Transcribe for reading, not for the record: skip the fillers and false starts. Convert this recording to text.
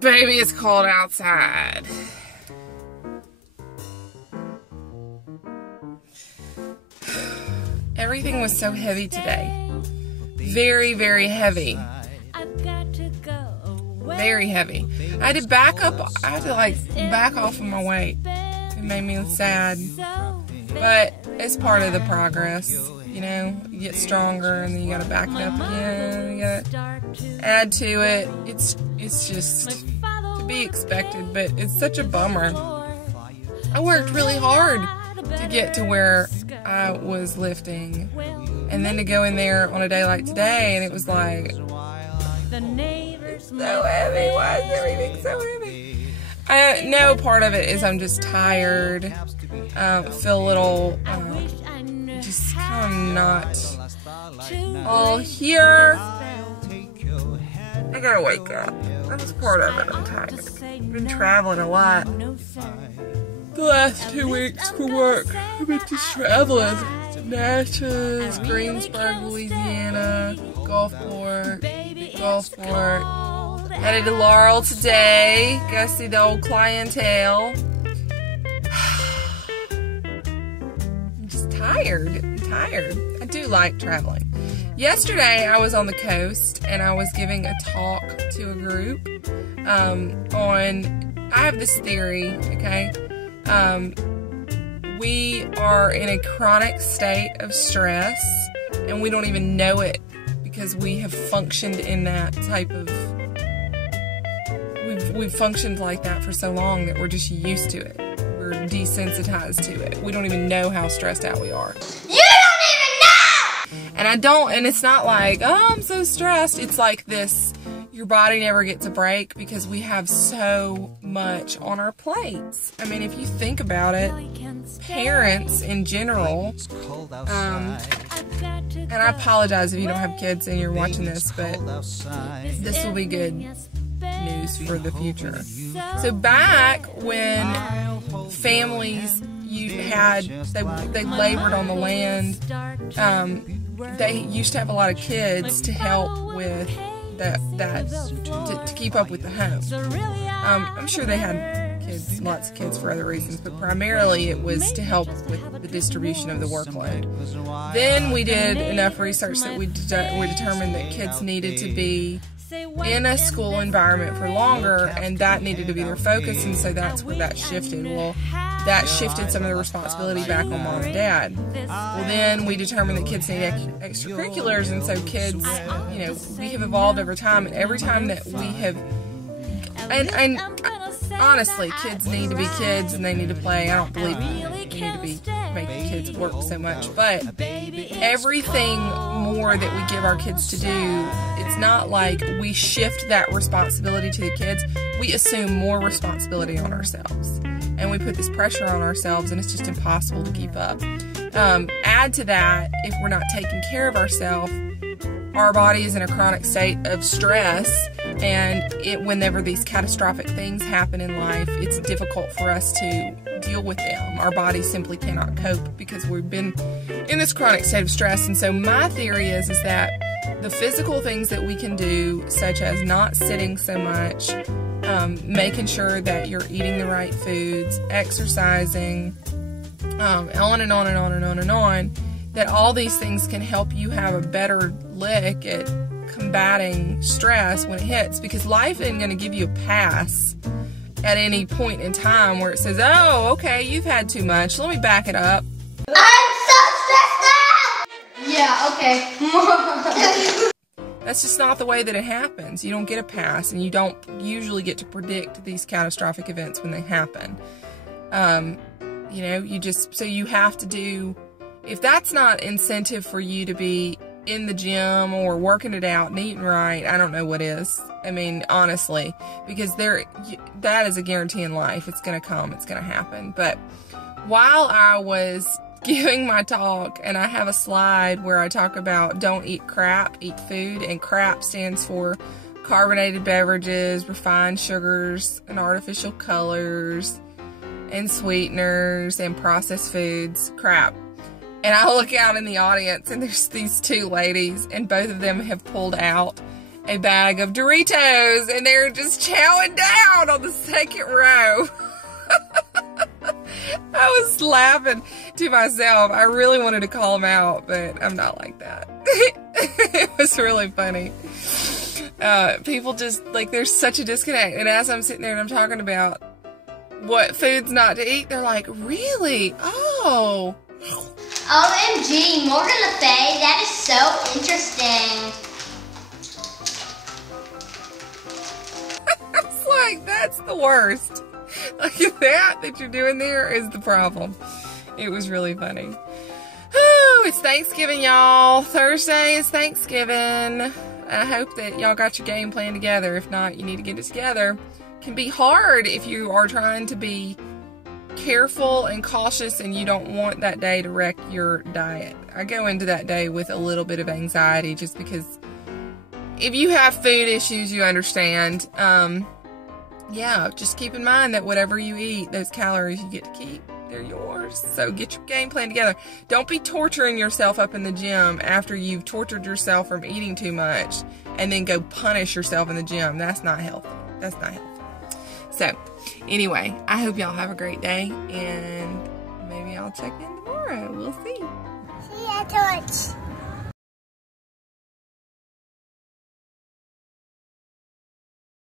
Baby, it's cold outside. Everything was so heavy today. Very, very heavy. Very heavy. I had to back up. I had to back off of my weight. It made me sad. But it's part of the progress. You know, you get stronger and then you gotta back it up again. You gotta add to it. It's just to be expected, but it's such a bummer. I worked really hard to get to where I was lifting, and then to go in there on a day like today, and it was like, it's so heavy. Why is everything so heavy? No, part of it is I'm just tired. Feel a little, just kind of not all here. I gotta wake up. That's part of it. I'm tired. I've been traveling a lot. The last 2 weeks for work, I've been just traveling. Natchez, Greensburg, Louisiana, Gulfport. Headed to Laurel today. Go see the old clientele. I'm just tired. I'm tired. I do like traveling. Yesterday, I was on the coast, and I was giving a talk to a group on, I have this theory, okay? We are in a chronic state of stress, and we don't even know it because we have functioned in that type of, we've functioned like that for so long that we're just used to it. We're desensitized to it. We don't even know how stressed out we are. And it's not like, oh, I'm so stressed. It's like this, your body never gets a break because we have so much on our plates. I mean, if you think about it, parents in general, and I apologize if you don't have kids and you're watching this, but this will be good news for the future. So back when families, they labored on the land, they used to have a lot of kids to help with to keep up with the home. I'm sure they had kids, lots of kids for other reasons, but primarily it was to help with the distribution of the workload. Then we did enough research that we determined that kids needed to be in a school environment for longer, and that needed to be their focus, and so that's where that shifted. Well, that shifted some of the responsibility back on mom and dad. Well, then we determined that kids need extracurriculars, and so kids, you know, we have evolved over time, and every time that we have, and honestly, kids need to be kids, and they need to play. I don't believe we need to be making kids work so much, but everything more that we give our kids to do, it's not like we shift that responsibility to the kids. We assume more responsibility on ourselves, and we put this pressure on ourselves, and it's just impossible to keep up. Add to that, if we're not taking care of ourselves, our body is in a chronic state of stress, and whenever these catastrophic things happen in life, it's difficult for us to deal with them. Our body simply cannot cope because we've been in this chronic state of stress. And so my theory is that the physical things that we can do, such as not sitting so much, making sure that you're eating the right foods, exercising, on and on and on and on and on, that all these things can help you have a better lick at combating stress when it hits, because life isn't going to give you a pass at any point in time where it says, oh, okay, you've had too much, let me back it up. I'm so stressed out! Yeah, okay. That's just not the way that it happens. You don't get a pass, and you don't usually get to predict these catastrophic events when they happen. You know, so you have to do, if that's not incentive for you to be in the gym or working it out and eating right, I don't know what is. I mean, honestly, because that is a guarantee in life. It's going to come. It's going to happen. But while I was giving my talk, and I have a slide where I talk about don't eat crap, eat food, and crap stands for carbonated beverages, refined sugars, and artificial colors, and sweeteners, and processed foods, crap. And I look out in the audience, and there's these two ladies, and both of them have pulled out, a bag of Doritos, and they're just chowing down on the second row. I was laughing to myself. I really wanted to call them out, but I'm not like that. It was really funny. People just, like, there's such a disconnect. And as I'm sitting there and I'm talking about what foods not to eat, they're like, really? Oh. OMG, Morgan Le Fay, that is so interesting. It's like, that's the worst. Like, that you're doing there is the problem. It was really funny. Oh, it's Thanksgiving, y'all. Thursday is Thanksgiving. I hope that y'all got your game plan together. If not, you need to get it together. It can be hard if you are trying to be careful and cautious and you don't want that day to wreck your diet. I go into that day with a little bit of anxiety just because if you have food issues, you understand. Yeah, just keep in mind that whatever you eat, those calories you get to keep, they're yours. So get your game plan together. Don't be torturing yourself up in the gym after you've tortured yourself from eating too much and then go punish yourself in the gym. That's not healthy. That's not healthy. So, anyway, I hope y'all have a great day, and maybe I'll check in tomorrow. We'll see. See ya, Torch.